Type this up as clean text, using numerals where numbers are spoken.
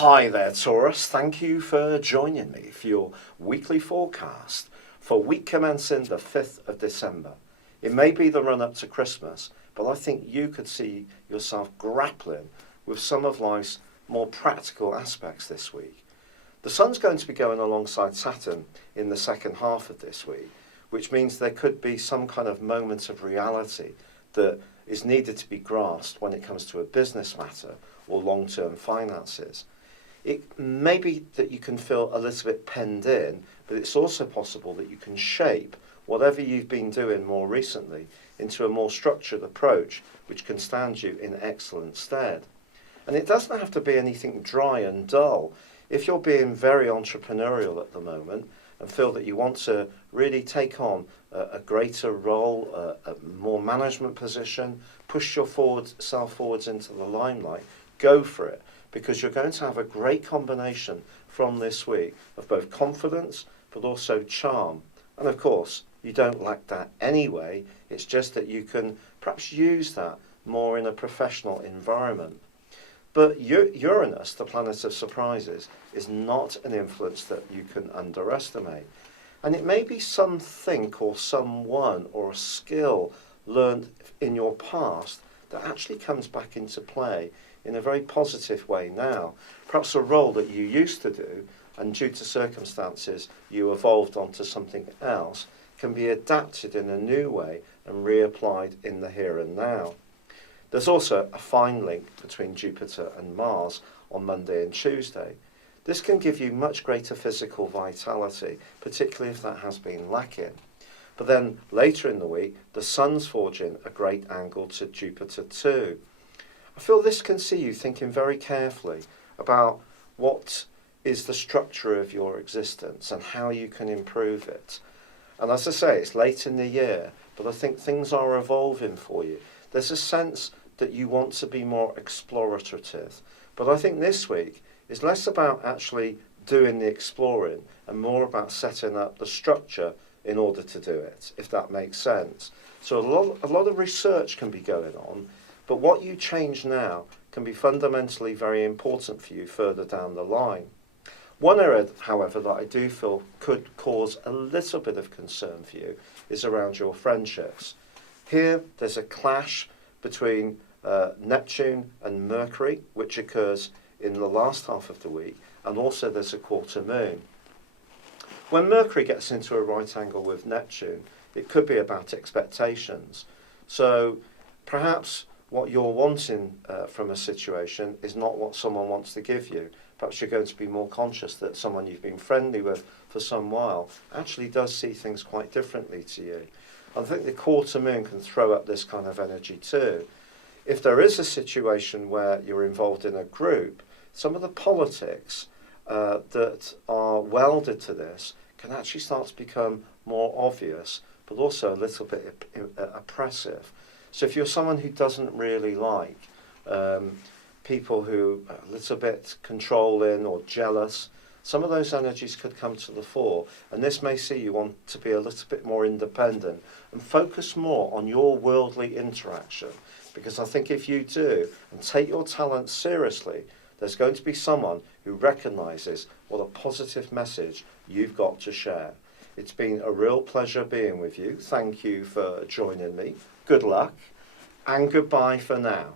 Hi there, Taurus. Thank you for joining me for your weekly forecast for week commencing the 5th of December. It may be the run up to Christmas, but I think you could see yourself grappling with some of life's more practical aspects this week. The Sun's going to be going alongside Saturn in the second half of this week, which means there could be some kind of moment of reality that is needed to be grasped when it comes to a business matter or long-term finances. It may be that you can feel a little bit penned in, but it's also possible that you can shape whatever you've been doing more recently into a more structured approach which can stand you in excellent stead. And it doesn't have to be anything dry and dull. If you're being very entrepreneurial at the moment and feel that you want to really take on a greater role, a more management position, push yourself forwards into the limelight, go for it, because you're going to have a great combination from this week of both confidence but also charm. And of course, you don't lack that anyway. It's just that you can perhaps use that more in a professional environment. But Uranus, the planet of surprises, is not an influence that you can underestimate. And it may be something or someone or a skill learned in your past that actually comes back into play in a very positive way now. Perhaps a role that you used to do, and due to circumstances you evolved onto something else, can be adapted in a new way and reapplied in the here and now. There's also a fine link between Jupiter and Mars on Monday and Tuesday. This can give you much greater physical vitality, particularly if that has been lacking. But then later in the week, the Sun's forging a great angle to Jupiter too. I feel this can see you thinking very carefully about what is the structure of your existence and how you can improve it. And as I say, it's late in the year, but I think things are evolving for you. There's a sense that you want to be more explorative. But I think this week is less about actually doing the exploring and more about setting up the structure in order to do it, if that makes sense. So a lot of research can be going on, but what you change now can be fundamentally very important for you further down the line. One area, however, that I do feel could cause a little bit of concern for you is around your friendships. Here, there's a clash between Neptune and Mercury, which occurs in the last half of the week, and also there's a quarter moon. When Mercury gets into a right angle with Neptune, it could be about expectations. So perhaps what you're wanting from a situation is not what someone wants to give you. Perhaps you're going to be more conscious that someone you've been friendly with for some while actually does see things quite differently to you. I think the quarter moon can throw up this kind of energy too. If there is a situation where you're involved in a group, some of the politics that are welded to this can actually start to become more obvious, but also a little bit oppressive. So if you're someone who doesn't really like people who are a little bit controlling or jealous, some of those energies could come to the fore, and this may see you want to be a little bit more independent and focus more on your worldly interaction. Because I think if you do and take your talent seriously, there's going to be someone who recognises what a positive message you've got to share. It's been a real pleasure being with you. Thank you for joining me. Good luck and goodbye for now.